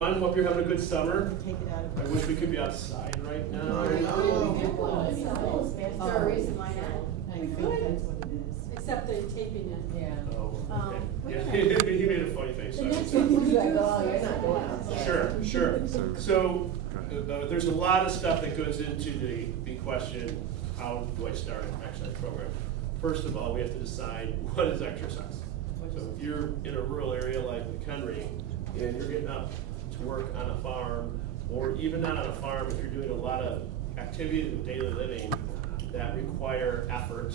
Hope you're having a good summer. Take it out of. I wish we could be outside right now. Is there a reason why not? I think that's what it is. Except they're taping it. Yeah. Oh, okay. what Yeah, is he made a funny face. The So next one we do. You're not going outside. Sure. So there's a lot of stuff that goes into the question, how do I start an exercise program? First of all, we have to decide what is exercise. So if you're in a rural area like McHenry and you're getting up to work on a farm, or even not on a farm, if you're doing a lot of activities of daily living that require effort,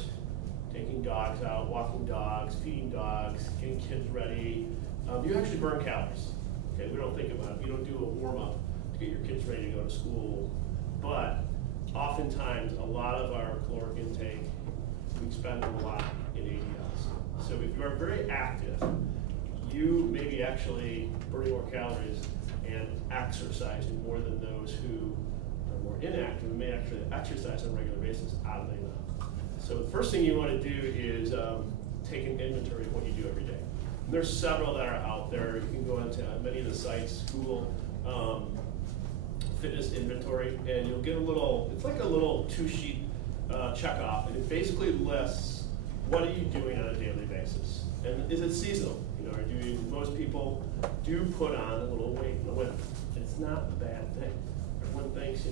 taking dogs out, walking dogs, feeding dogs, getting kids ready, you actually burn calories. Okay, we don't think about it. You don't do a warm-up to get your kids ready to go to school, but oftentimes a lot of our caloric intake, we spend a lot in ADLs. So if you are very active, you may be actually burning more calories and exercising more than those who are more inactive and may actually exercise on a regular basis, oddly enough. So the first thing you want to do is take an inventory of what you do every day. And there's several that are out there. You can go into many of the sites, Google fitness inventory, and you'll get a little, it's like a little 2-sheet check off, and it basically lists what are you doing on a daily basis. And is it seasonal? You know, most people do put on a little weight in the winter. It's not a bad thing. Everyone thinks, to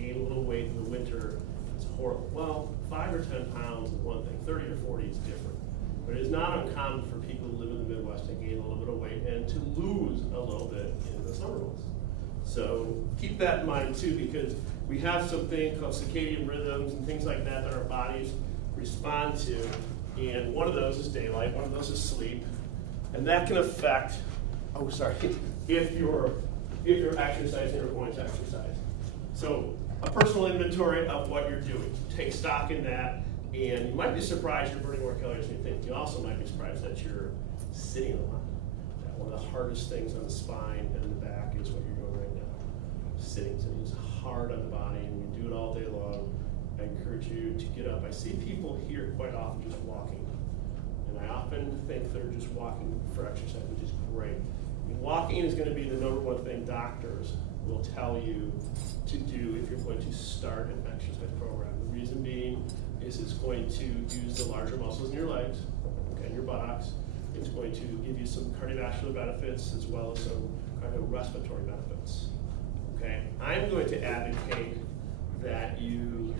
gain a little weight in the winter is horrible. Well, 5 or 10 pounds is one thing, 30 or 40 is different. But it is not uncommon for people who live in the Midwest to gain a little bit of weight and to lose a little bit in the summer months. So keep that in mind too, because we have something called circadian rhythms and things like that that our bodies respond to. And one of those is daylight, one of those is sleep. And that can affect, if you're exercising or going to exercise. So a personal inventory of what you're doing. Take stock in that, and you might be surprised you're burning more calories than you think. You also might be surprised that you're sitting a lot. One of the hardest things on the spine and the back is what you're doing right now. Sitting. So it's hard on the body, and you do it all day long. I encourage you to get up. I see people here quite often just walking. And I often think they're just walking for exercise, which is great. Walking is going to be the number one thing doctors will tell you to do if you're going to start an exercise program. The reason being is it's going to use the larger muscles in your legs, and your buttocks. It's going to give you some cardiovascular benefits as well as some cardiorespiratory benefits. Okay, I'm going to advocate that you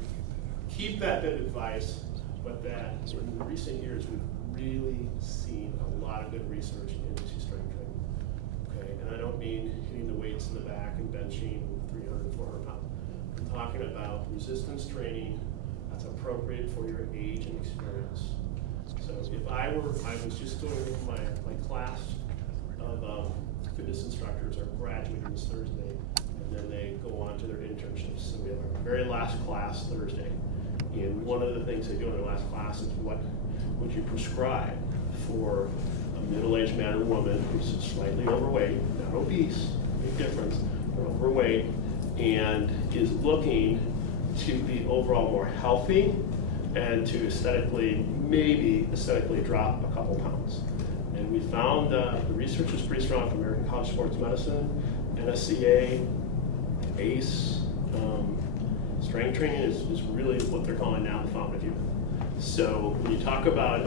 keep that bit of advice, but that in recent years we've really seen a lot of good research into strength training. Okay, and I don't mean hitting the weights in the back and benching 300, 400 pounds. I'm talking about resistance training that's appropriate for your age and experience. So if I was just doing my class of fitness instructors are graduating this Thursday, and then they go on to their internships. So we have our very last class Thursday. And one of the things they do in their last class is what would you prescribe for a middle-aged man or woman who's slightly overweight, not obese, big difference, but overweight, and is looking to be overall more healthy and to maybe aesthetically drop a couple pounds. And we found the research is pretty strong from American College of Sports Medicine, NSCA, ACE. Strength training is really what they're calling now the fountain of youth. So when you talk about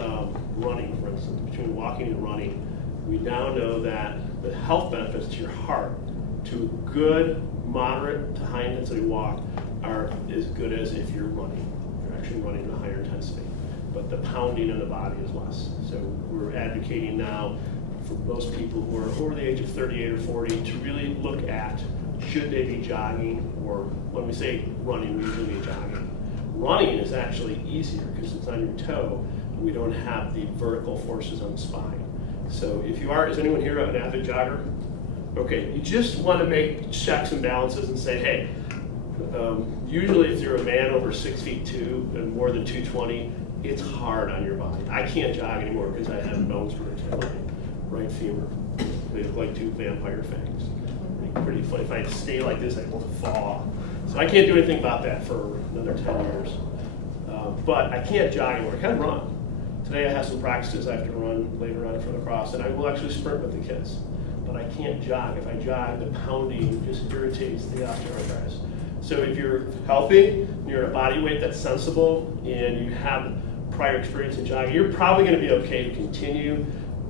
running, for instance, between walking and running, we now know that the health benefits to your heart, to good, moderate to high intensity walk are as good as if you're running. You're actually running at a higher intensity. But the pounding in the body is less. So we're advocating now for most people who are over the age of 38 or 40 to really look at should they be jogging, or when we say running, we usually mean jogging. Running is actually easier because it's on your toe, and we don't have the vertical forces on the spine. So if you are, is anyone here an avid jogger? Okay, you just want to make checks and balances and say, hey, usually if you're a man over 6'2" and more than 220, it's hard on your body. I can't jog anymore because I have bones spurs in my right femur. They look like two vampire fangs. Pretty funny. If I stay like this, I will fall off. So I can't do anything about that for another 10 years. But I can't jog anymore. I can run. Today I have some practices I have to run later on for lacrosse, and I will actually sprint with the kids. but I can't jog. If I jog, the pounding just irritates the osteoarthritis. So if you're healthy, and you're at a body weight that's sensible, and you have prior experience in jogging, you're probably going to be okay to continue.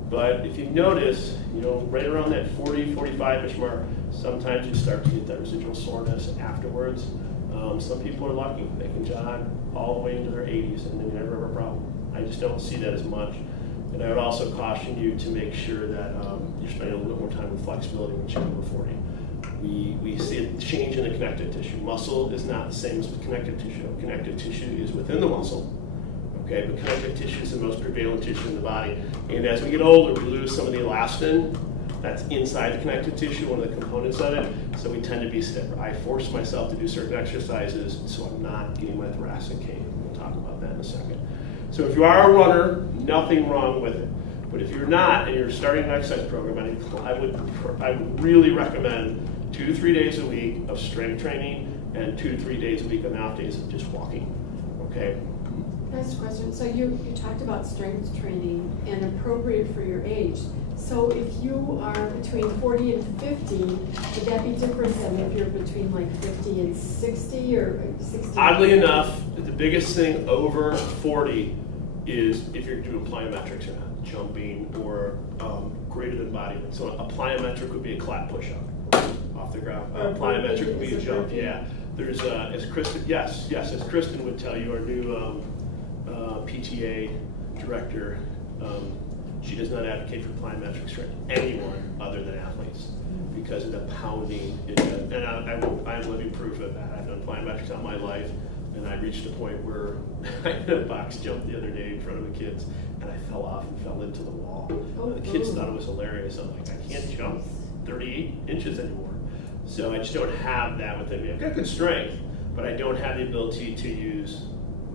But if you notice, right around that 40, 45-ish mark, sometimes you start to get that residual soreness afterwards. Some people are lucky. They can jog all the way into their 80s and they never have a problem. I just don't see that as much. And I would also caution you to make sure that you're spending a little more time with flexibility when you're over 40. We see a change in the connective tissue. Muscle is not the same as connective tissue. Connective tissue is within the muscle. Okay, but connective tissue is the most prevalent tissue in the body. And as we get older, we lose some of the elastin that's inside the connective tissue, one of the components of it, so we tend to be stiffer. I force myself to do certain exercises so I'm not getting my thoracic cane. We'll talk about that in a second. So if you are a runner, nothing wrong with it. But if you're not and you're starting an exercise program, I would really recommend 2 to 3 days a week of strength training and 2 to 3 days a week of off days of just walking. Okay? Next question. So you talked about strength training and appropriate for your age. So if you are between 40 and 50, would that be different than if you're between like 50 and 60 or 60? Oddly enough, the biggest thing over 40 is if you're doing plyometrics or not, jumping or greater than body weight. So a plyometric would be a clap push-up off the ground. A plyometric would be a jump. Yeah. There's as Kristen, yes, as Kristen would tell you, our new PTA director. She does not advocate for plyometrics for anyone other than athletes because of the pounding. And I'm living proof of that. I've done plyometrics all my life, and I reached a point where I did a box jump the other day in front of the kids, and I fell off and fell into the wall. The kids thought it was hilarious. I'm like, I can't jump 38 inches anymore. So I just don't have that within me. I've got good strength, but I don't have the ability to use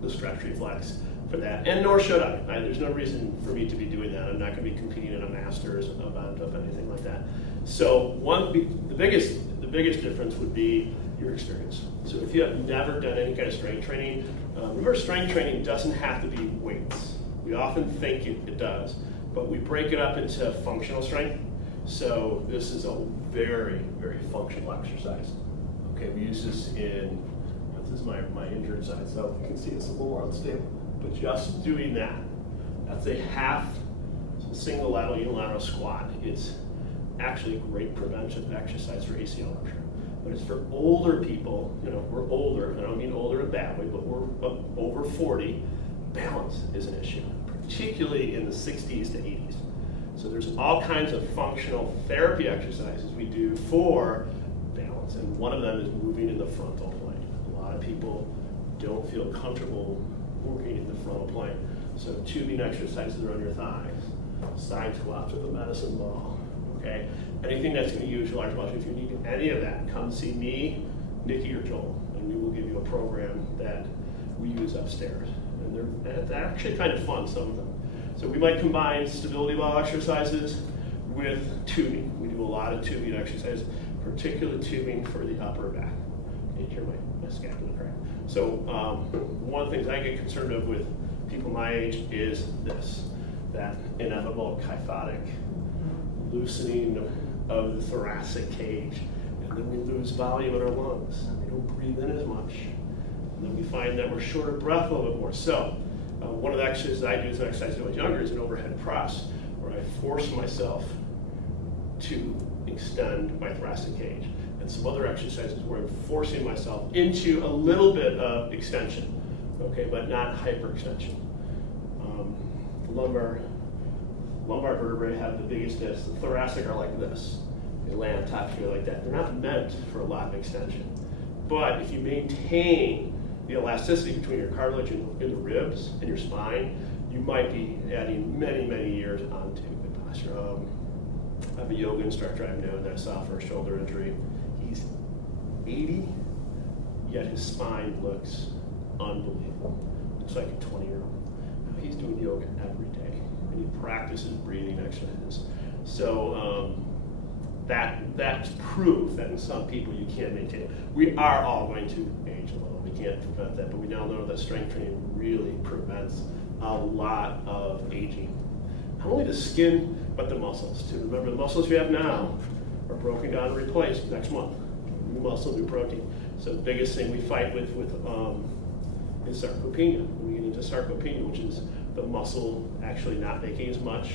the stretch reflex for that, and nor should I. There's no reason for me to be doing that. I'm not going to be competing in a Masters event of anything like that. So the biggest difference would be your experience. So if you have never done any kind of strength training, remember strength training doesn't have to be weights. We often think it does, but we break it up into functional strength. So this is a very, very functional exercise. Okay, we use this in, this is my injured side, so you can see it's a little unstable. But just doing that's a half single lateral unilateral squat. It's actually a great prevention exercise for ACL rupture. But it's for older people, we're older, I don't mean older in a bad way, but we're over 40, balance is an issue, particularly in the 60s to 80s. So there's all kinds of functional therapy exercises we do for balance, and one of them is moving in the frontal plane. A lot of people don't feel comfortable working in the frontal plane. So tubing exercises are on your thighs, side squats with a medicine ball, okay? Anything that's gonna use your large muscle. If you need any of that, come see me, Nikki, or Joel, and we will give you a program that we use upstairs. And they're actually kind of fun, some of them. So we might combine stability ball exercises with tubing. We do a lot of tubing exercises, particularly tubing for the upper back. You can hear my scapula crack. So one of the things I get concerned of with people my age is that inevitable kyphotic loosening of the thoracic cage. And then we lose volume in our lungs. We don't breathe in as much. And then we find that we're short of breath a little bit more. So one of the exercises I do as an exercise when I was younger is an overhead press, where I force myself to extend my thoracic cage. And some other exercises where I'm forcing myself into a little bit of extension, okay, but not hyperextension. Lumbar vertebrae have the biggest discs. The thoracic are like this. They lay on top here like that. They're not meant for a lot of extension. But if you maintain the elasticity between your cartilage and the ribs and your spine, you might be adding many, many years onto good posture. I have a yoga instructor I've known that I saw for a shoulder injury. He's 80, yet his spine looks unbelievable. It's like a 20-year-old. He's doing yoga every day, and he practices breathing exercises. So that's proof that in some people you can maintain it. We are all going to age a little. We can't prevent that, but we now know that strength training really prevents a lot of aging. not only the skin, but the muscles too. Remember, the muscles you have now are broken down and replaced next month. New muscle, new protein. So the biggest thing we fight with is sarcopenia. We get into sarcopenia, which is the muscle actually not making as much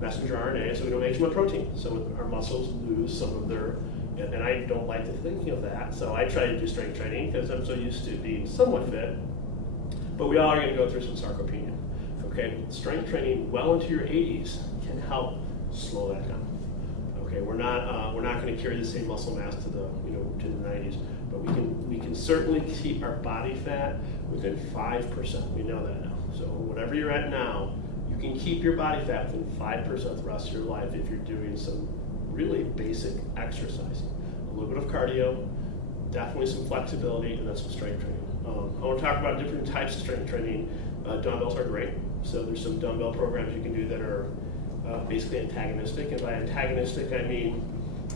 messenger RNA, so we don't make as much protein. So our muscles lose some of their, and I don't like the thinking of that, so I try to do strength training because I'm so used to being somewhat fit, but we all are going to go through some sarcopenia. Okay, strength training well into your 80s can help slow that down. Okay, we're not going to carry the same muscle mass to the to the 90s, but we can certainly keep our body fat within 5%. We know that now. So whatever you're at now, you can keep your body fat within 5% the rest of your life if you're doing some really basic exercising. A little bit of cardio, definitely some flexibility, and then some strength training. I want to talk about different types of strength training. Dumbbells are great. So there's some dumbbell programs you can do that are basically antagonistic. And by antagonistic, I mean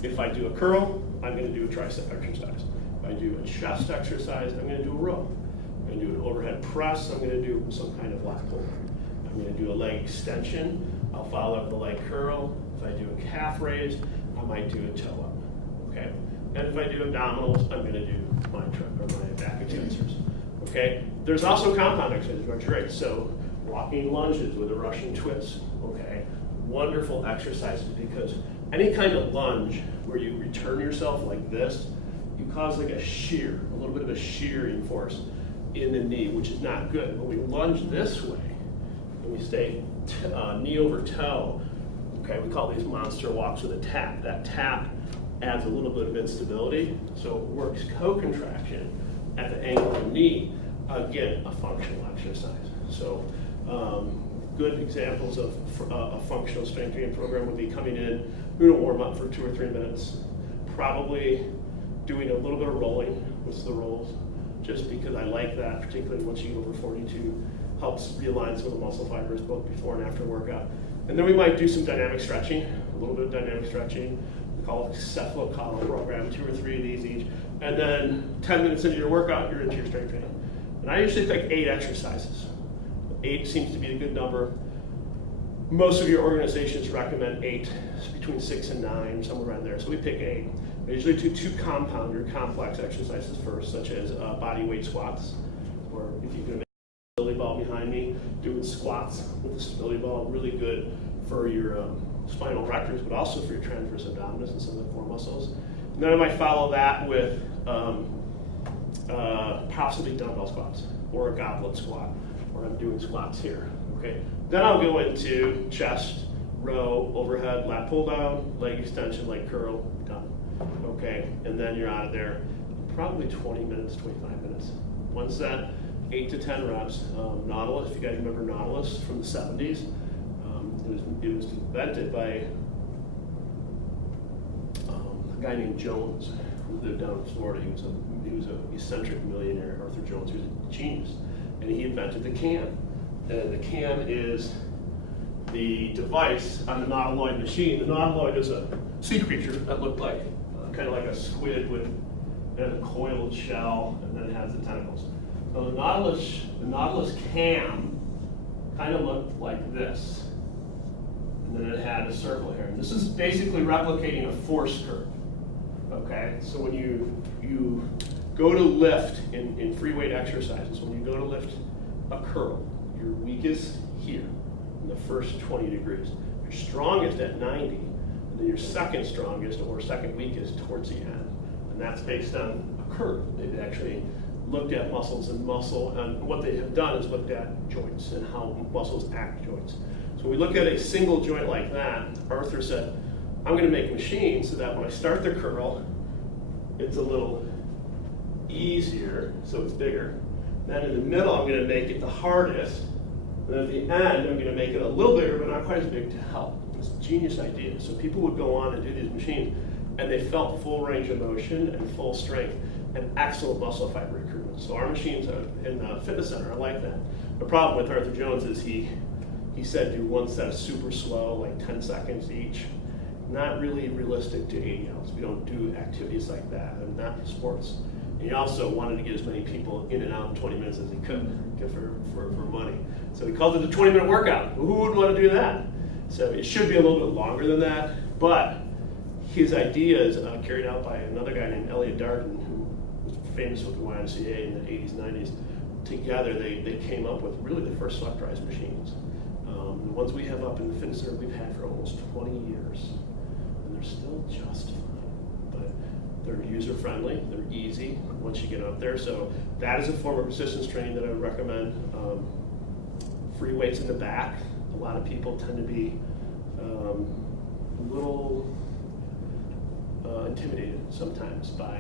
if I do a curl, I'm going to do a tricep exercise. If I do a chest exercise, I'm going to do a row. I'm going to do an overhead press. I'm going to do some kind of lat pull. I'm going to do a leg extension. I'll follow up the leg curl. If I do a calf raise, I might do a toe up. Okay. And if I do abdominals, I'm going to do my back extensors. Okay. There's also compound exercises, which are great. So walking lunges with a Russian twist. Okay. Wonderful exercises because any kind of lunge where you return yourself like this, you cause like a shear, a little bit of a shearing force in the knee, which is not good. When we lunge this way, and we stay knee over toe, okay, we call these monster walks with a tap. That tap adds a little bit of instability, so it works co-contraction at the ankle and knee. Again, a functional exercise. So good examples of a functional strength training program would be coming in, we're going to warm up for 2 or 3 minutes, probably doing a little bit of rolling with the rolls, just because I like that, particularly once you get over 42, helps realign some of the muscle fibers both before and after workout. And then we might do some dynamic stretching, a little bit of dynamic stretching. We call it a cephalocollar program, 2 or 3 of these each. And then 10 minutes into your workout, you're into your strength training. And I usually pick 8 exercises. 8 seems to be a good number. Most of your organizations recommend 8, between 6 and 9, somewhere around there. So we pick 8. I usually do 2 compound or complex exercises first, such as body weight squats, or if you can imagine a stability ball behind me, doing squats with the stability ball, really good for your spinal rectors, but also for your transverse abdominis and some of the core muscles. And then I might follow that with possibly dumbbell squats, or a goblet squat, or I'm doing squats here. Okay. Then I'll go into chest, row, overhead, lat pull down, leg extension, leg curl, done. Okay, and then you're out of there probably 20 minutes, 25 minutes. One set, 8 to 10 reps. Nautilus, if you guys remember Nautilus from the 70s, it was invented by a guy named Jones who lived down in Florida. He was an eccentric millionaire, Arthur Jones. He was a genius, and he invented the cam. And the cam is the device on the nautiloid machine. The nautiloid is a sea creature that looked like kind of like a squid with a coiled shell, and then it has the tentacles. So the Nautilus cam kind of looked like this, and then it had a circle here. And this is basically replicating a force curve. Okay, so when you go to lift in free weight exercises, when you go to lift a curl, you're weakest here in the first 20 degrees. You're strongest at 90, and then your second strongest or second weakest towards the end. And that's based on a curve. They've actually looked at muscles and what they have done is looked at joints and how muscles act joints. So we look at a single joint like that. Arthur said, I'm going to make machines so that when I start the curl, it's a little easier, so it's bigger. Then in the middle, I'm going to make it the hardest. And at the end, I'm going to make it a little bigger, but not quite as big to help. It's a genius idea. So people would go on and do these machines, and they felt full range of motion and full strength and excellent muscle fiber recruitment. So our machines in the fitness center are like that. The problem with Arthur Jones is he said do one set super slow, like 10 seconds each. Not really realistic to 80-year-olds. We don't do activities like that, and not sports. And he also wanted to get as many people in and out in 20 minutes as he could for money. So he called it a 20-minute workout. Well, who would want to do that? So it should be a little bit longer than that, but his idea is carried out by another guy named Elliot Darden, who was famous with the YMCA in the 80s, 90s. Together, they came up with really the first select rise machines. The ones we have up in the fitness center we've had for almost 20 years, and they're still just fine. But they're user friendly, they're easy once you get up there. So that is a form of resistance training that I would recommend. Free weights in the back. A lot of people tend to be a little intimidated sometimes by,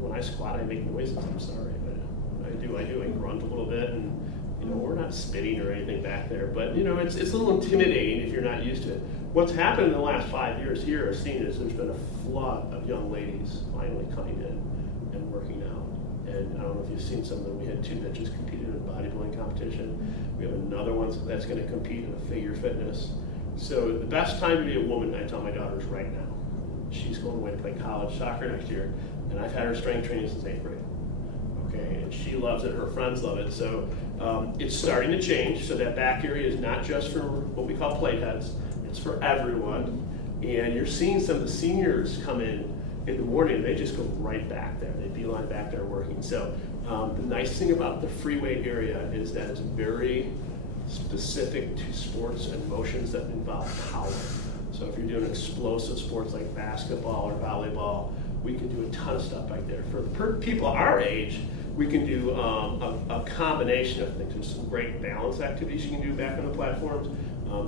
when I squat I make noises, I'm sorry, but I do, I grunt a little bit, and we're not spitting or anything back there, but it's a little intimidating if you're not used to it. What's happened in the last 5 years here, I've seen is there's been a flood of young ladies finally coming in and working out. And I don't know if you've seen some of them. We had 2 that just competed in a bodybuilding competition. We have another one that's going to compete in a figure fitness. So the best time to be a woman, I tell my daughter, is right now. She's going away to play college soccer next year, and I've had her strength training since 8th grade. Okay, and she loves it, her friends love it. So it's starting to change. So that back area is not just for what we call plate heads, it's for everyone. And you're seeing some of the seniors come in the morning, they just go right back there. They beeline back there working. So the nice thing about the free weight area is that it's very specific to sports and motions that involve power. So if you're doing explosive sports like basketball or volleyball, we can do a ton of stuff back there. For people our age, we can do a combination of things. There's some great balance activities you can do back on the platforms.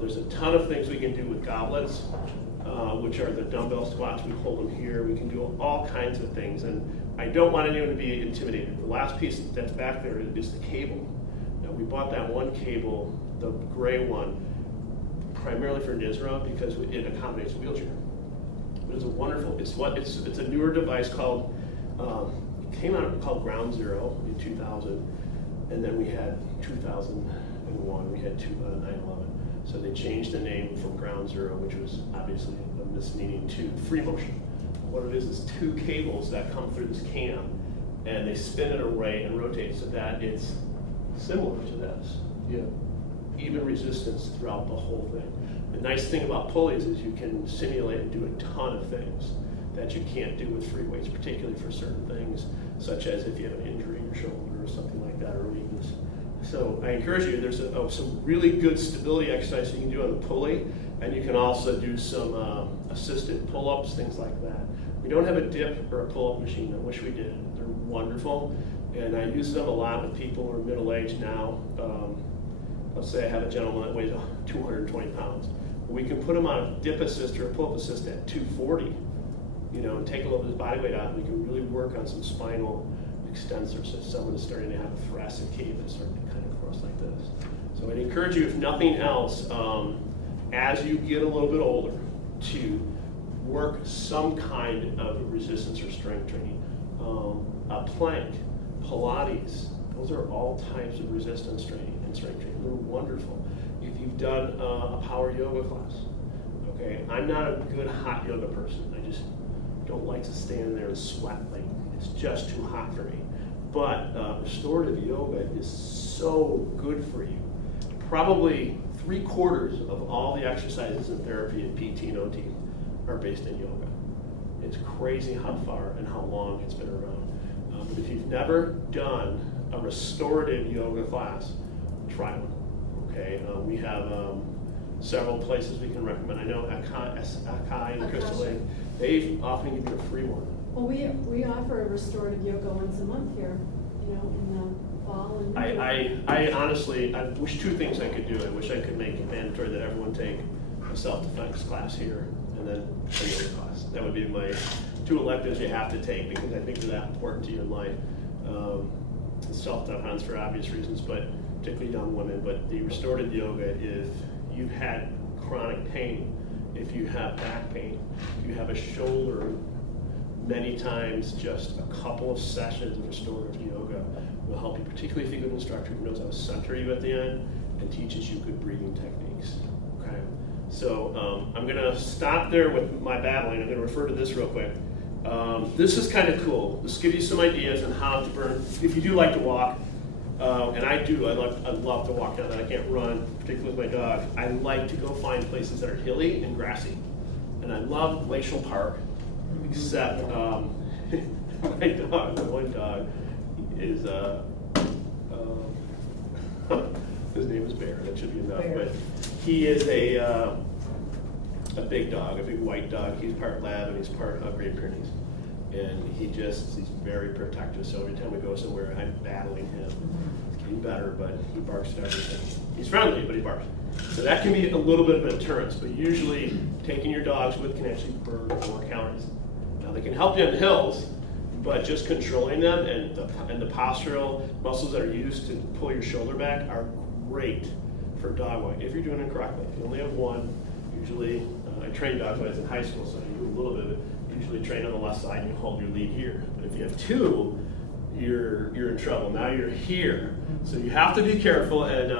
There's a ton of things we can do with goblets, which are the dumbbell squats. We hold them here. We can do all kinds of things. And I don't want anyone to be intimidated. The last piece that's back there is the cable. Now, we bought that one cable, the gray one, primarily for Nizra because it accommodates a wheelchair. It is a wonderful, it's a newer device called, it came out called Ground Zero in 2000, and then we had 2001, we had 9/11. So they changed the name from Ground Zero, which was obviously a mismeaning, to Free Motion. What it is 2 cables that come through this cam, and they spin it away and rotate so that it's similar to this. Yeah. Even resistance throughout the whole thing. The nice thing about pulleys is you can simulate and do a ton of things that you can't do with free weights, particularly for certain things, such as if you have an injury in your shoulder or something like that, or weakness. So I encourage you, there's some really good stability exercises you can do on the pulley, and you can also do some assisted pull-ups, things like that. We don't have a dip or a pull-up machine. I wish we did. They're wonderful, and I use them a lot with people who are middle-aged now. Let's say I have a gentleman that weighs 220 pounds. We can put him on a dip assist or a pull-up assist at 240, and take a little bit of his body weight out, and we can really work on some spinal extensors. If someone is starting to have a thoracic cave that's starting to kind of cross like this. So I'd encourage you, if nothing else, as you get a little bit older, to work some kind of resistance or strength training. A plank, Pilates, those are all types of resistance training and strength training. They're wonderful. If you've done a power yoga class, okay, I'm not a good hot yoga person. I just don't like to stand there and sweat. Like, it's just too hot for me. But restorative yoga is so good for you. Probably 3/4 of all the exercises in therapy and PT and OT are based in yoga. It's crazy how far and how long it's been around. But if you've never done a restorative yoga class, try one. Okay, we have several places we can recommend. I know Akai and Crystal Lake, they often give you a free one. Well, we offer a restorative yoga once a month here, in the fall and winter. I honestly, I wish 2 things I could do. I wish I could make it mandatory that everyone take a self-defense class here and then a yoga class. That would be my 2 electives you have to take because I think they're that important to you in life. Self-defense for obvious reasons, but particularly young women. But the restorative yoga, if you've had chronic pain, if you have back pain, if you have a shoulder, many times just a couple of sessions of restorative yoga will help you, particularly if you have a good instructor who knows how to center you at the end and teaches you good breathing techniques. Okay, so I'm going to stop there with my babbling. I'm going to refer to this real quick. This is kind of cool. This gives you some ideas on how to burn. If you do like to walk, and I love to walk down that. I can't run, particularly with my dog. I like to go find places that are hilly and grassy. And I love Glacial Park, except my dog, the one dog, is, his name is Bear, that should be enough, Bear. but he is a big dog, a big white dog. He's part lab and he's part Great Pyrenees. And he's very protective, so every time we go somewhere, I'm battling him. It's getting better, but he barks at everything. He's friendly, but he barks. So that can be a little bit of a deterrence, but usually taking your dogs with can actually burn more calories. Now they can help you on the hills, but just controlling them and the postural muscles that are used to pull your shoulder back are great for dog walking if you're doing it correctly. If you only have one, usually I trained dogs when I was in high school, so I do a little bit of it. Usually train on the left side and you hold your lead here. But if you have two, you're in trouble. Now you're here, so you have to be careful and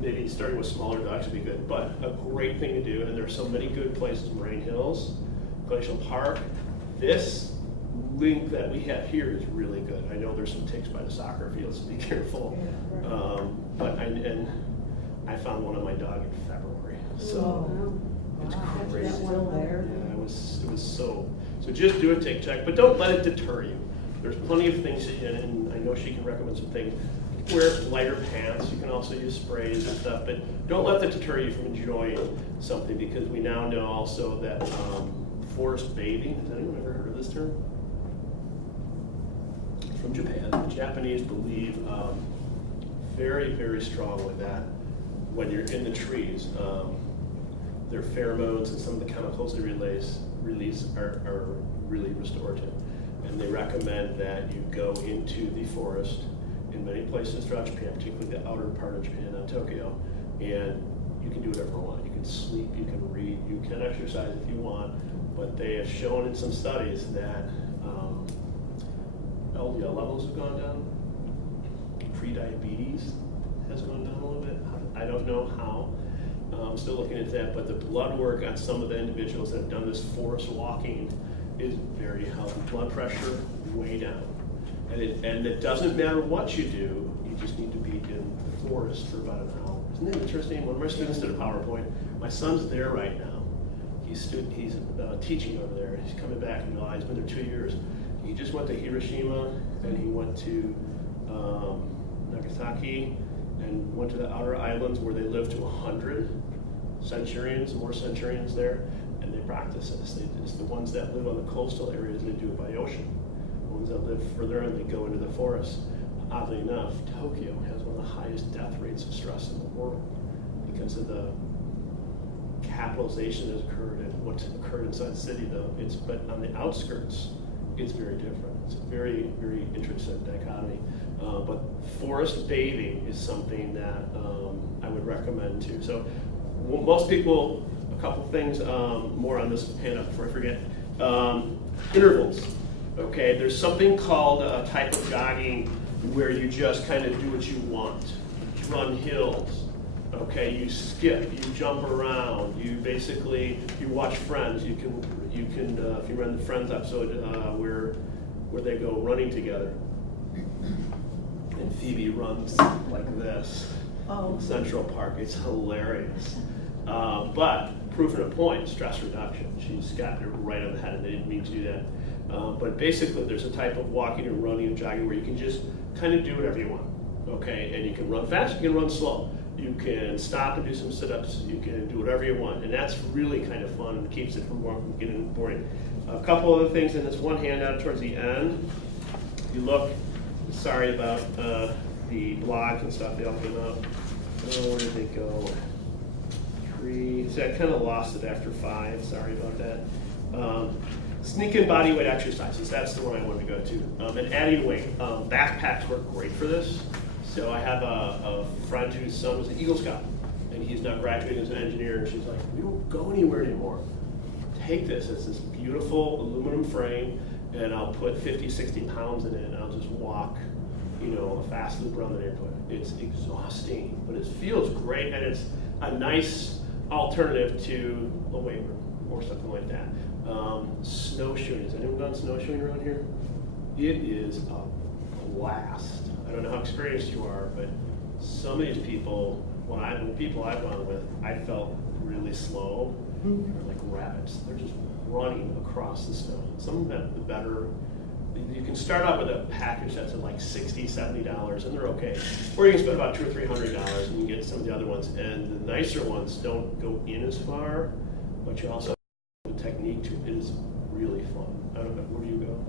maybe starting with smaller dogs would be good. But a great thing to do, and there's so many good places: Moraine Hills, Glacial Park. This link that we have here is really good. I know there's some ticks by the soccer fields, so be careful. But I found one of my dog in February, so it's crazy. That one there. Yeah, it was so just do a tick check, but don't let it deter you. There's plenty of things, and I know she can recommend some things. Wear lighter pants. You can also use sprays and stuff, but don't let that deter you from enjoying something, because we now know also that forest bathing. Has anyone ever heard of this term? It's from Japan. The Japanese believe very, very strongly that when you're in the trees, their pheromones and some of the chemicals they release are really restorative. And they recommend that you go into the forest in many places throughout Japan, particularly the outer part of Japan, Tokyo, and you can do whatever you want. You can sleep, you can read, you can exercise if you want, but they have shown in some studies that LDL levels have gone down, pre-diabetes has gone down a little bit. I don't know how. I'm still looking into that, but the blood work on some of the individuals that have done this forest walking is very healthy. Blood pressure way down. And it doesn't matter what you do, you just need to be in the forest for about an hour. Isn't that interesting? One of my students did a PowerPoint. My son's there right now. He's teaching over there. He's coming back, and he's been there 2 years. He just went to Hiroshima, and he went to Nagasaki, and went to the outer islands where they live to 100 centurions, more centurions there, and they practice this. It's the ones that live on the coastal areas, they do it by ocean. The ones that live further in, they go into the forest. Oddly enough, Tokyo has one of the highest death rates of stress in the world because of the capitalization that has occurred and what's occurred inside the city, though. But on the outskirts, it's very different. It's a very, very interesting dichotomy. But forest bathing is something that I would recommend too. So most people, a couple things more on this hand up before I forget. Intervals. Okay, there's something called a type of jogging where you just kind of do what you want. You run hills. Okay, you skip, you jump around. You basically watch Friends. You can if you run the Friends episode where they go running together. And Phoebe runs like this in Central Park. It's hilarious. But proof in a point, stress reduction. She's got it right on the head, and they didn't mean to do that. But basically, there's a type of walking and running and jogging where you can just kind of do whatever you want. Okay, and you can run fast, you can run slow. You can stop and do some sit-ups. You can do whatever you want, and that's really kind of fun and keeps it from getting boring. A couple other things in this one handout towards the end. If you look, sorry about the blogs and stuff, they all came out. Oh, where did they go? 3. See, I kind of lost it after 5. Sorry about that. Sneak in body weight exercises. That's the one I wanted to go to. And adding weight. Backpacks work great for this. So I have a friend whose son was an Eagle Scout, and he's now graduating as an engineer, and she's like, we don't go anywhere anymore. Take this. It's this beautiful aluminum frame, and I'll put 50, 60 pounds in it, and I'll just walk, a fast loop around the neighborhood. It's exhausting, but it feels great, and it's a nice alternative to a weight room or something like that. Snowshoeing. Has anyone done snowshoeing around here? It is a blast. I don't know how experienced you are, but some of these people, the people I've gone with, I felt really slow. They're like rabbits. They're just running across the snow. Some of them, the better. You can start out with a package that's at like $60, $70, and they're okay. Or you can spend about $200 or $300 and you get some of the other ones. And the nicer ones don't go in as far, but you also have a technique to it. It is really fun. I don't know, where do you go?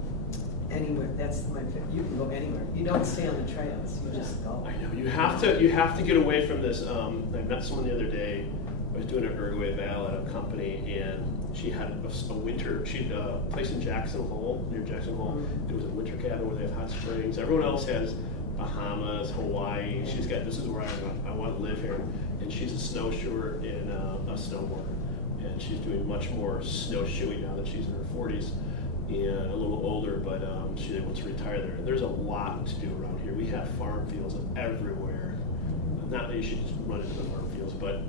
Anywhere, that's my, you can go anywhere. You don't stay on the trails, you just go. I know, you have to get away from this. I met someone the other day. I was doing an ergoway val at a company, and she had a winter, she had a place in Jackson Hole, near Jackson Hole. It was a winter cabin where they have hot springs. Everyone else has Bahamas, Hawaii. She's got, this is where I want to live here. And she's a snowshoer and a snowboarder. And she's doing much more snowshoeing now that she's in her 40s and a little older, but she's able to retire there. And there's a lot to do around here. We have farm fields everywhere. Not that you should just run into the farm fields, but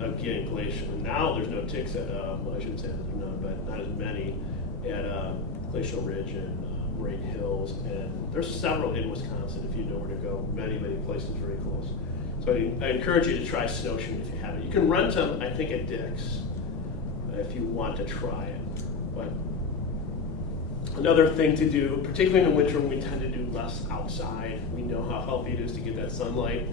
again, glacier. Now there's no ticks at, well, I shouldn't say that there's none, but not as many at Glacial Ridge and Moraine Hills. And there's several in Wisconsin if you know where to go. Many, many places very close. So I encourage you to try snowshoeing if you haven't. You can rent them, I think, at Dick's if you want to try it. But another thing to do, particularly in the winter when we tend to do less outside, we know how healthy it is to get that sunlight,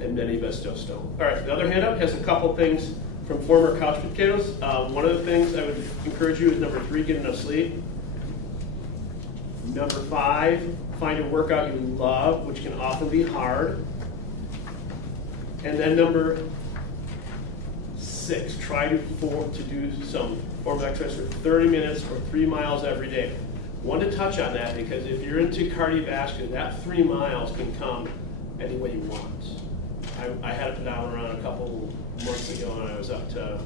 and many of us just don't. All right, the other hand up has a couple things from former couch potatoes. One of the things I would encourage you is number 3, get enough sleep. Number 5, find a workout you love, which can often be hard. And then number 6, try to do some form of exercise for 30 minutes or 3 miles every day. Want to touch on that because if you're into cardiovascular, that 3 miles can come any way you want. I had a pedometer on a couple months ago and I was up to,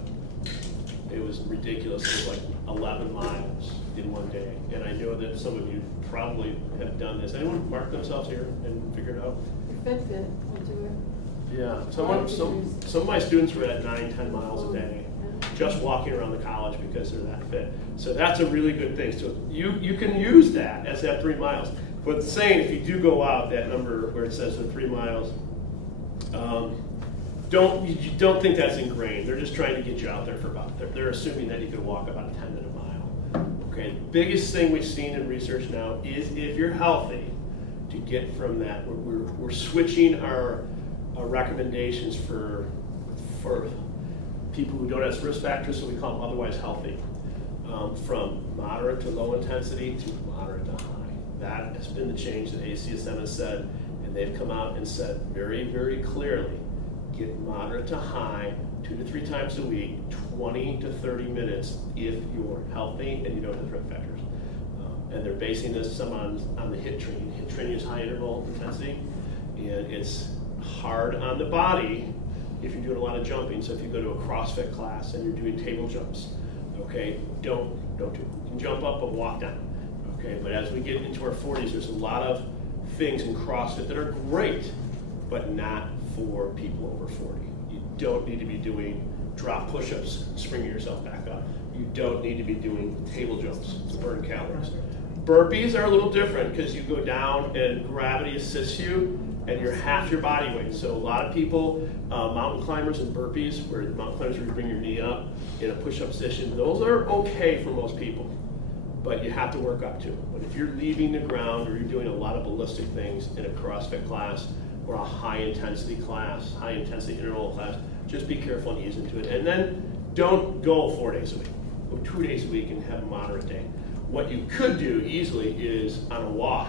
it was ridiculous, it was like 11 miles in one day. And I know that some of you probably have done this. Anyone mark themselves here and figure it out? Fitbit will do it. Yeah, some of my students were at 9-10 miles a day, just walking around the college because they're that fit. So that's a really good thing. So you can use that as that 3 miles. But saying if you do go out that number where it says the 3 miles, don't think that's ingrained. They're just trying to get you out there for about. They're assuming that you could walk about a 10-minute mile. Okay, the biggest thing we've seen in research now is if you're healthy, to get from that, we're switching our recommendations for people who don't have risk factors, so we call them otherwise healthy, from moderate to low intensity to moderate to high. That has been the change that ACSM has said, and they've come out and said very, very clearly, get moderate to high 2 to 3 times a week, 20 to 30 minutes if you're healthy and you don't have risk factors. And they're basing this some on the HIIT training. HIIT training is high interval intensity, and it's hard on the body if you're doing a lot of jumping. So if you go to a CrossFit class and you're doing table jumps, okay, don't do it. You can jump up but walk down, okay? But as we get into our 40s, there's a lot of things in CrossFit that are great, but not for people over 40. You don't need to be doing drop push-ups, springing yourself back up. You don't need to be doing table jumps to burn calories. Burpees are a little different because you go down and gravity assists you and you're half your body weight. So a lot of people, mountain climbers and burpees, where the mountain climbers where you bring your knee up in a push-up position, those are okay for most people, but you have to work up to it. But if you're leaving the ground or you're doing a lot of ballistic things in a CrossFit class or a high intensity class, high intensity interval class, just be careful and ease into it. And then don't go 4 days a week. Go 2 days a week and have a moderate day. What you could do easily is on a walk,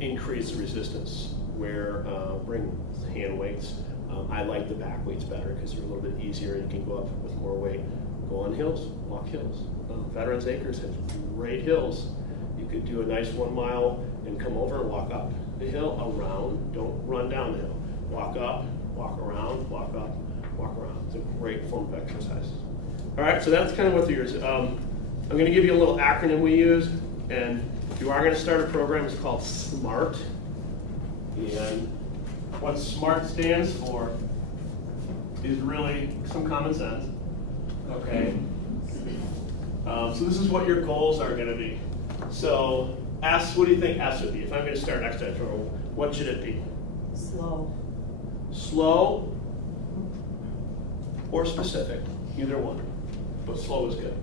increase the resistance, where bring hand weights. I like the back weights better because they're a little bit easier and you can go up with more weight. Go on hills, walk hills. Veterans Acres has great hills. You could do a nice 1 mile and come over and walk up the hill, around, don't run down the hill. Walk up, walk around, walk up, walk around. It's a great form of exercise. All right, so that's kind of what the years. I'm going to give you a little acronym we use, and if you are going to start a program, it's called SMART. And what SMART stands for is really some common sense. Okay. So this is what your goals are going to be. So S, what do you think S would be? If I'm going to start an exercise program, what should it be? Slow. Slow or specific, either one. But slow is good.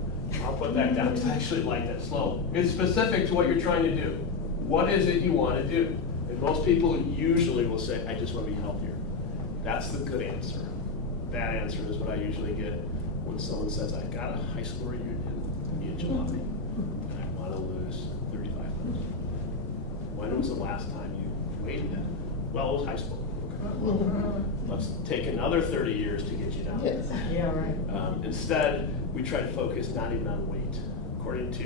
I'll put that down because I actually like that, slow. It's specific to what you're trying to do. What is it you want to do? And most people usually will say, I just want to be healthier. That's the good answer. Bad answer is what I usually get when someone says, I've got a high school reunion in July and I want to lose 35 pounds. When was the last time you weighed that? Well, it was high school. Let's take another 30 years to get you down. Yes. Yeah, right. Instead, we try to focus not even on weight. According to,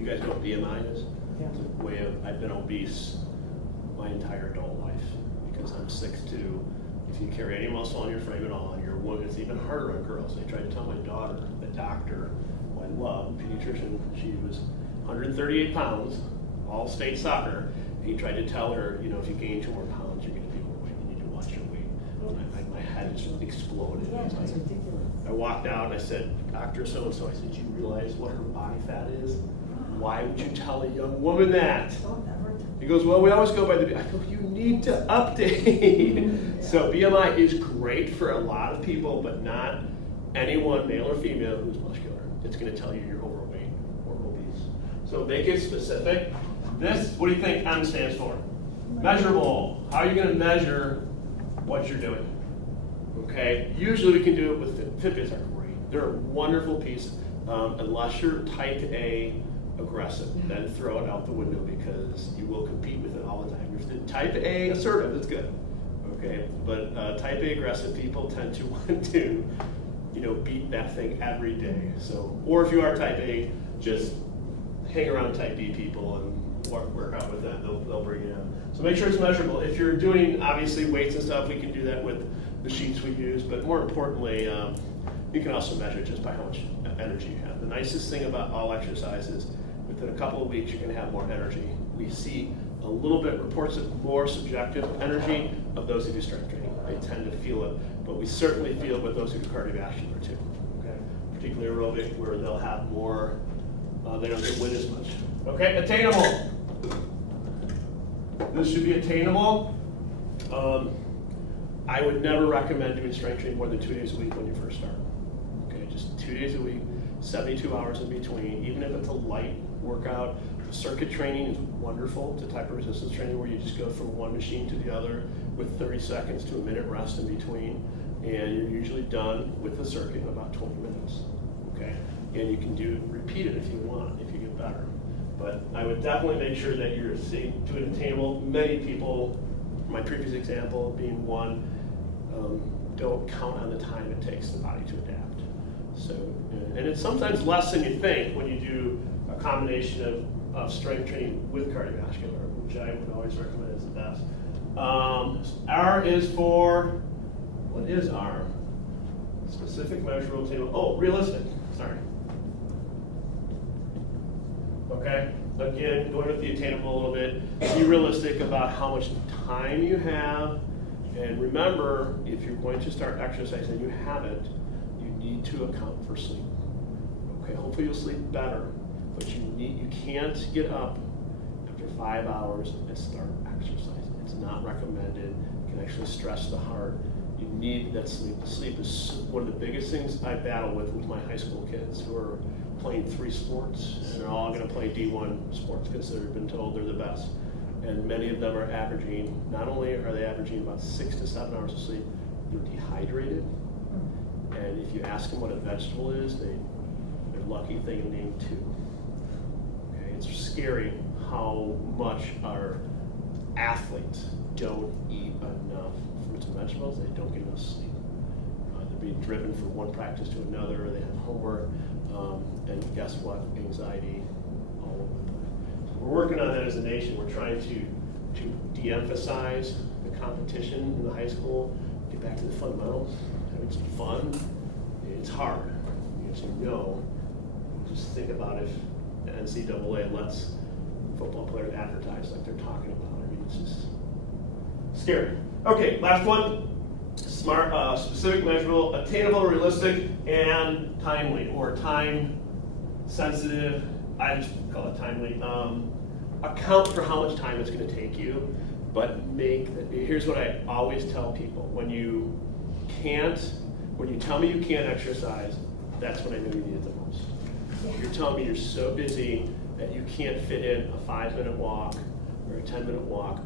you guys know what BMI is? Yeah. It's a way of, I've been obese my entire adult life because I'm 6'2". If you carry any muscle on your frame at all, and you're a woman, it's even harder on girls. I tried to tell my daughter, the doctor, who I love, pediatrician, she was 138 pounds, all state soccer. And he tried to tell her, you know, if you gain 2 more pounds, you're going to be overweight. You need to watch your weight. And my head just exploded. Yeah, that's ridiculous. I walked out and I said, Dr. So-and-so, I said, do you realize what her body fat is? Why would you tell a young woman that? He goes, well, we always go by the, I go, you need to update. So BMI is great for a lot of people, but not anyone, male or female, who's muscular. It's going to tell you you're overweight or obese. So make it specific. This, what do you think M stands for? Measurable. How are you going to measure what you're doing? Okay, usually we can do it with Fitbits are great. They're a wonderful piece, unless you're type A aggressive, then throw it out the window because you will compete with it all the time. If you're type A assertive, it's good, okay? But type A aggressive people tend to want to, you know, beat that thing every day. So, or if you are type A, just hang around type B people and work out with them. They'll bring you down. So make sure it's measurable. If you're doing obviously weights and stuff, we can do that with the sheets we use. But more importantly, you can also measure just by how much energy you have. The nicest thing about all exercise is within a couple of weeks, you're going to have more energy. We see a little bit reports of more subjective energy of those who do strength training. They tend to feel it, but we certainly feel it with those who do cardiovascular too. Okay, particularly aerobic, where they'll have more. They don't get wind as much. Okay, attainable. This should be attainable. I would never recommend doing strength training more than 2 days a week when you first start. Okay, just 2 days a week, 72 hours in between. Even if it's a light workout, circuit training is wonderful. It's a type of resistance training where you just go from one machine to the other with 30 seconds to a minute rest in between, and you're usually done with the circuit in about 20 minutes. Okay, and you can repeat it if you want, if you get better. But I would definitely make sure that you're doing attainable. Many people, my previous example being one, don't count on the time it takes the body to adapt. So, and it's sometimes less than you think when you do a combination of strength training with cardiovascular, which I would always recommend as the best. R is for, what is R? Specific, measurable, attainable. Oh, realistic, sorry. Okay, again, going with the attainable a little bit, be realistic about how much time you have, and remember, if you're going to start exercising and you haven't, you need to account for sleep. Okay, hopefully you'll sleep better, but you can't get up after 5 hours and start exercising. It's not recommended. It can actually stress the heart. You need that sleep. Sleep is one of the biggest things I battle with my high school kids who are playing 3 sports, and they're all going to play D1 sports because they've been told they're the best. And many of them are averaging, not only are they averaging about 6 to 7 hours of sleep, they're dehydrated. And if you ask them what a vegetable is, they're lucky if they can name 2. Okay, it's scary how much our athletes don't eat enough fruits and vegetables. They don't get enough sleep. They're being driven from one practice to another. They have homework. And guess what? Anxiety all over the place. So we're working on that as a nation. We're trying to de-emphasize the competition in the high school, get back to the fundamentals, having some fun. It's hard. As you know, just think about if the NCAA lets football players advertise like they're talking about. I mean, it's just scary. Okay, last one. Smart, specific, measurable, attainable, realistic, and timely, or time sensitive I just call it timely. Account for how much time it's going to take you, but here's what I always tell people: when you tell me you can't exercise, that's when I know you need it the most. If you're telling me you're so busy that you can't fit in a 5-minute walk or a 10-minute walk,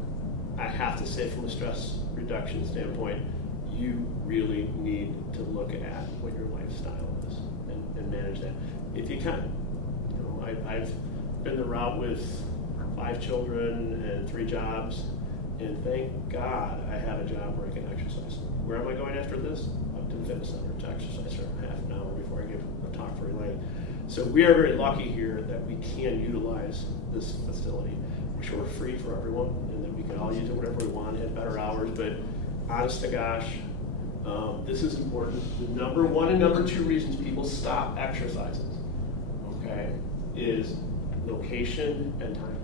I have to say, from a stress reduction standpoint, you really need to look at what your lifestyle is and manage that if you can. You know, I've been the route with 5 children and 3 jobs, and thank God I have a job where I can exercise. Where am I going after this? Up to the fitness center to exercise for half an hour before I give a talk for Elaine. So we are very lucky here that we can utilize this facility. We're free for everyone, and that we can all use it whatever we want at better hours. But honest to gosh, this is important. The number 1 and number 2 reasons people stop exercising, okay, is location and time.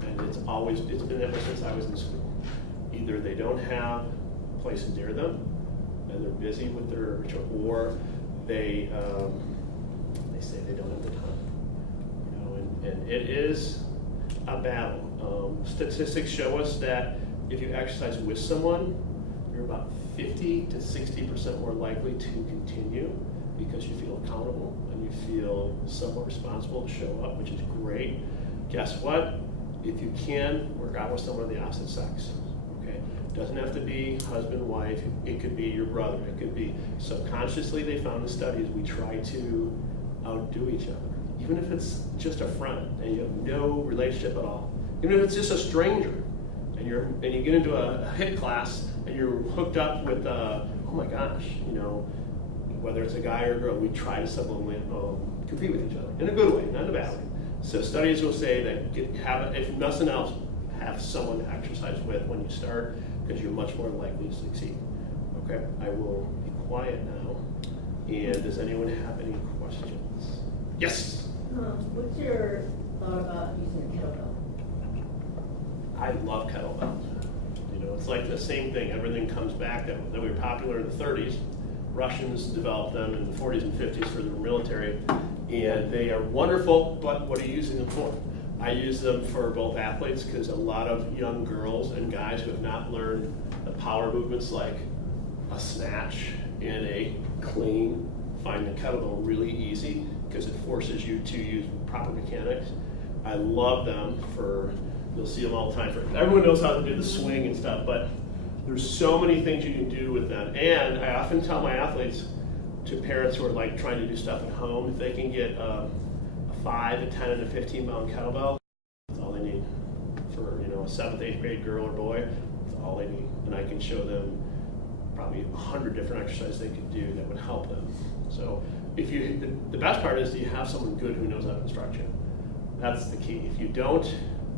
And it's been that way since I was in school. Either they don't have a place near them, and they're busy with their, or they say they don't have the time. You know, and it is a battle. Statistics show us that if you exercise with someone, you're about 50 to 60% more likely to continue because you feel accountable and you feel somewhat responsible to show up, which is great. Guess what? If you can, work out with someone of the opposite sex. Okay? It doesn't have to be husband, wife. It could be your brother. It could be subconsciously. They found in studies we try to outdo each other, even if it's just a friend and you have no relationship at all. Even if it's just a stranger, and you get into a HIIT class and you're hooked up with oh my gosh, you know, whether it's a guy or a girl, we try to compete with each other in a good way, not in a bad way. So studies will say that if nothing else, have someone to exercise with when you start, because you're much more likely to succeed. Okay, I will be quiet now. And does anyone have any questions? Yes. What's your thought about using a kettlebell? I love kettlebells. You know, it's like the same thing. Everything comes back that were popular in the 30s. Russians developed them in the 40s and 50s for the military, and they are wonderful, but what are you using them for? I use them for both athletes, because a lot of young girls and guys who have not learned the power movements like a snatch and a clean find the kettlebell really easy, because it forces you to use proper mechanics. I love them you'll see them all the time. Everyone knows how to do the swing and stuff, but there's so many things you can do with them. And I often tell my athletes, to parents who are like trying to do stuff at home, if they can get a 5, a 10, and a 15-pound kettlebell, that's all they need. For a 7th, 8th grade girl or boy, that's all they need. And I can show them probably 100 different exercises they could do that would help them. So the best part is, do you have someone good who knows how to instruct you? That's the key. If you don't,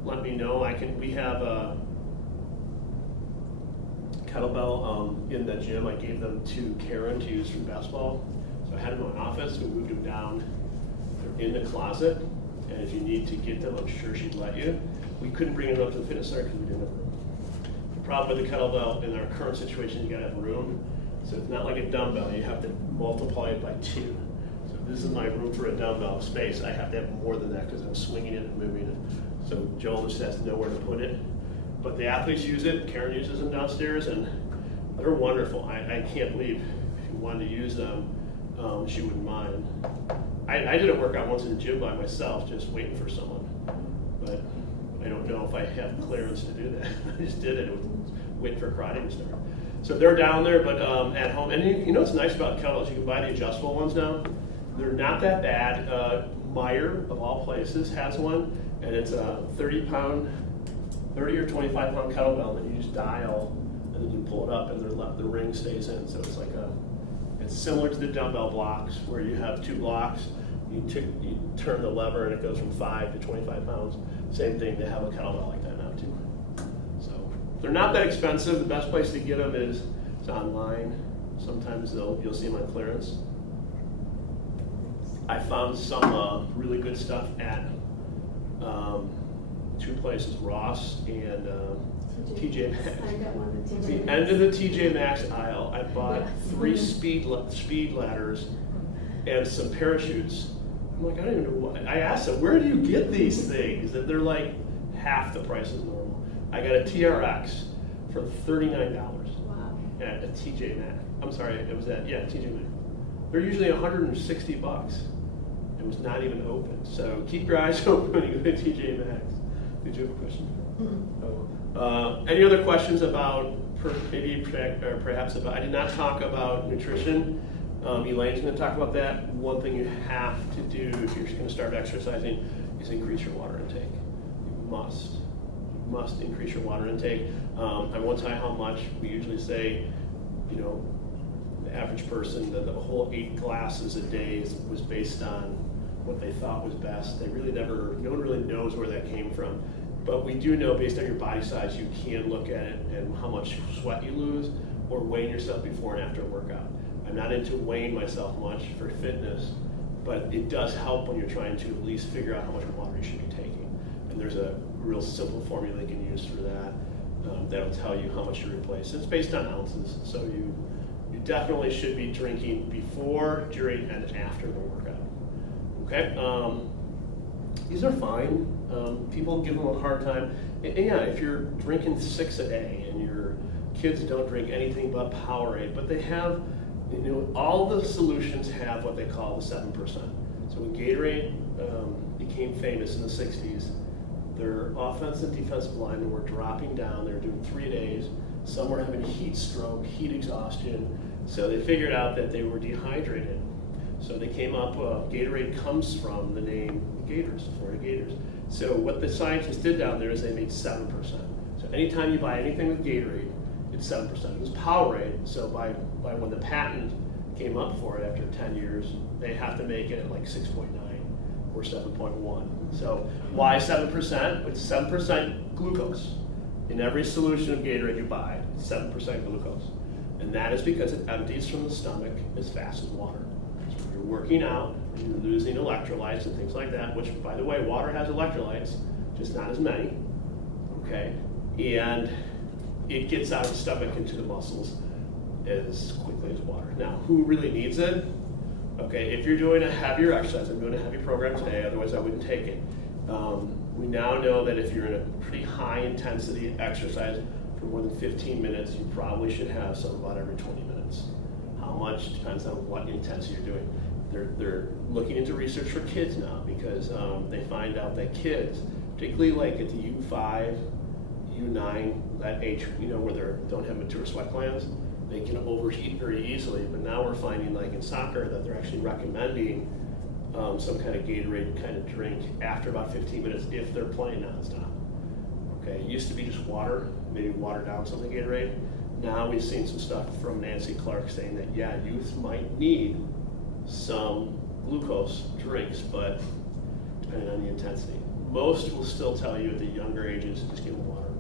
let me know. We have a kettlebell in the gym. I gave them to Karen to use for basketball. So I had them in my office. We moved them down. They're in the closet. And if you need to get them, I'm sure she'd let you. We couldn't bring them up to the fitness center because we didn't have room. The problem with the kettlebell in our current situation, you gotta have room. So it's not like a dumbbell. You have to multiply it by 2. So this is my room for a dumbbell space. I have to have more than that because I'm swinging it and moving it. So Joel just has to know where to put it. But the athletes use it. Karen uses them downstairs, and they're wonderful. I can't believe if you wanted to use them, she wouldn't mind. I did a workout once in the gym by myself, just waiting for someone. But I don't know if I have clearance to do that. I just did it. It was waiting for karate to start. So they're down there, but at home. And you know what's nice about kettlebells? You can buy the adjustable ones now. They're not that bad. Meyer, of all places, has one, and it's a 30 or 25 pound kettlebell that you just dial, and then you pull it up, and the ring stays in. So it's like it's similar to the dumbbell blocks, where you have 2 blocks. You turn the lever, and it goes from 5 to 25 pounds. Same thing. They have a kettlebell like that now too. So they're not that expensive. The best place to get them is online. Sometimes you'll see them on clearance. I found some really good stuff at 2 places, Ross and TJ Maxx. I got one at TJ The Maxx. end of the TJ Maxx aisle, I bought 3 speed ladders and some parachutes. I'm like, I don't even know what. I asked them, where do you get these things? And they're like half the price is normal. I got a TRX for $39 Wow. at a TJ Maxx. I'm sorry, it was at, TJ Maxx. They're usually $160. It was not even open. So keep your eyes open when you go to TJ Maxx. Did you have a question? Oh. Any other questions about, perhaps about, I did not talk about nutrition. Elaine's going to talk about that. One thing you have to do if you're going to start exercising is increase your water intake. You must increase your water intake. I won't tell you how much. We usually say, the average person, the whole 8 glasses a day was based on what they thought was best. No one really knows where that came from. But we do know based on your body size, you can look at it and how much sweat you lose or weighing yourself before and after a workout. I'm not into weighing myself much for fitness, but it does help when you're trying to at least figure out how much water you should be taking. And there's a real simple formula you can use for that that'll tell you how much you replace. It's based on ounces, so you definitely should be drinking before, during, and after the workout. Okay? These are fine. People give them a hard time. And yeah, if you're drinking 6 a day and your kids don't drink anything but Powerade, but they have, all the solutions have what they call the 7%. So when Gatorade became famous in the 60s, their offensive and defensive linemen were dropping down. They were doing 3 days. Some were having heat stroke, heat exhaustion. So they figured out that they were dehydrated. So they came up, Gatorade comes from the name Gators, the Florida Gators. So what the scientists did down there is they made 7%. So anytime you buy anything with Gatorade, it's 7%. It was Powerade, so by when the patent came up for it after 10 years, they have to make it at like 6.9 or 7.1. So why 7%? It's 7% glucose. In every solution of Gatorade you buy, it's 7% glucose. And that is because it empties from the stomach as fast as water. So when you're working out, you're losing electrolytes and things like that, which, by the way, water has electrolytes, just not as many, okay? And it gets out of the stomach into the muscles as quickly as water. Now, who really needs it? Okay, if you're doing a heavier exercise, I'm doing a heavy program today, otherwise I wouldn't take it. We now know that if you're in a pretty high intensity exercise for more than 15 minutes, you probably should have some about every 20 minutes. How much depends on what intensity you're doing. They're looking into research for kids now because they find out that kids, particularly like at the U5, U9, that age, where they don't have mature sweat glands, they can overheat very easily. But now we're finding, like in soccer, that they're actually recommending some kind of Gatorade kind of drink after about 15 minutes if they're playing nonstop. Okay, it used to be just water, maybe water down some of the Gatorade. Now we've seen some stuff from Nancy Clark saying that, youth might need some glucose drinks, but depending on the intensity. Most will still tell you at the younger ages, just give them water.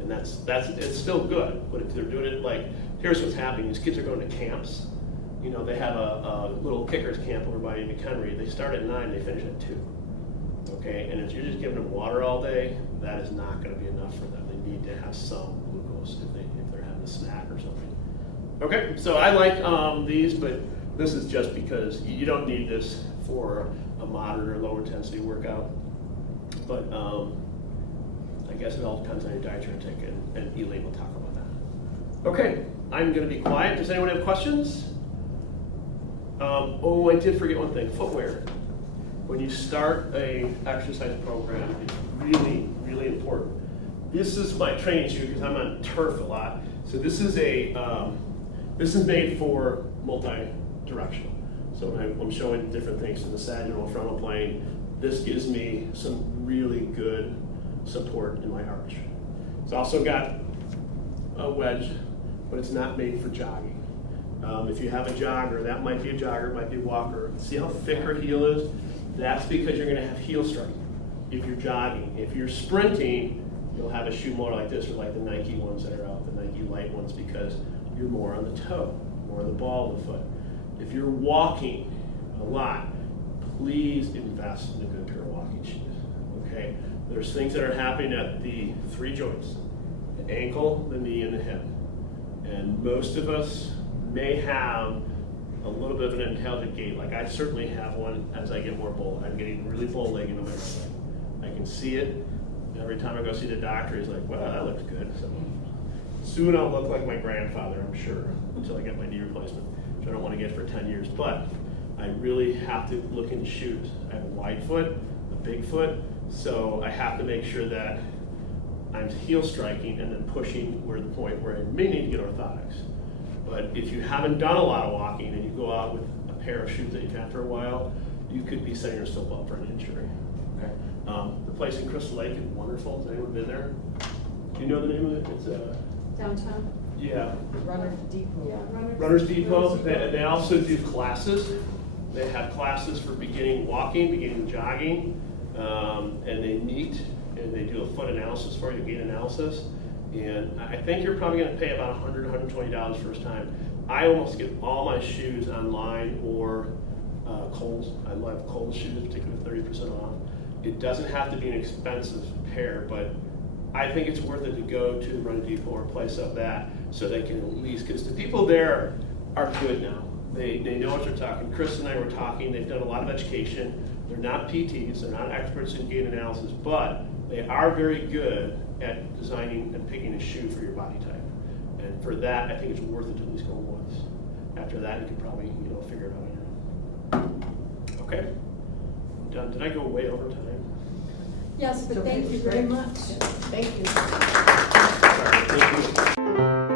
And it's still good, but if they're doing it here's what's happening, these kids are going to camps. They have a little kickers camp over by McHenry. They start at 9, they finish at 2. Okay, and if you're just giving them water all day, that is not going to be enough for them. They need to have some glucose if they're having a snack or something. Okay, so I like these, but this is just because you don't need this for a moderate or low intensity workout. But I guess it all depends on your dietary intake, and Elaine will talk about that. Okay, I'm going to be quiet. Does anyone have questions? I did forget one thing, footwear. When you start a exercise program, it's really, really important. This is my training shoe because I'm on turf a lot. So this is made for multi-directional. So when I'm showing different things to the sagittal frontal plane, this gives me some really good support in my arch. It's also got a wedge, but it's not made for jogging. If you have a jogger, that might be a jogger, might be a walker. See how thick her heel is? That's because you're going to have heel strike if you're jogging. If you're sprinting, you'll have a shoe more like this, or like the Nike ones that are out, the Nike light ones, because you're more on the toe, more on the ball of the foot. If you're walking a lot, please invest in a good pair of walking shoes, okay? There's things that are happening at the 3 joints, the ankle, the knee, and the hip. And most of us may have a little bit of an intelligent gait. Like I certainly have one as I get more bold. I'm getting really bow leg into my right leg. I can see it. Every time I go see the doctor, he's like, well, that looks good. So soon I'll look like my grandfather, I'm sure, until I get my knee replacement, which I don't want to get for 10 years. But I really have to look into shoes. I have a wide foot, a big foot, so I have to make sure that I'm heel striking and then pushing where the point where I may need to get orthotics. But if you haven't done a lot of walking and you go out with a pair of shoes that you've had for a while, you could be setting yourself up for an injury. Okay. The place in Crystal Lake is wonderful. Has anyone been there? Do you know the name of it? It's Downtown? yeah. Runner Depot. Yeah, Runners Depot. They also do classes. They have classes for beginning walking, beginning jogging, and they meet and they do a foot analysis for you, gait analysis. And I think you're probably going to pay about $100, $120 first time. I almost get all my shoes online or Kohl's. I love Kohl's shoes, particularly 30% off. It doesn't have to be an expensive pair, but I think it's worth it to go to Run Depot or a place like that so they can at least, because the people there are good now. They know what they're talking. Chris and I were talking. They've done a lot of education. They're not PTs. They're not experts in gait analysis, but they are very good at designing and picking a shoe for your body type. And for that, I think it's worth it to at least go once. After that, you can probably figure it out on your own. Okay, I'm done. Did I go way over time? Yes, but Okay, thank you very great. much. Thank you. Sorry, thank you.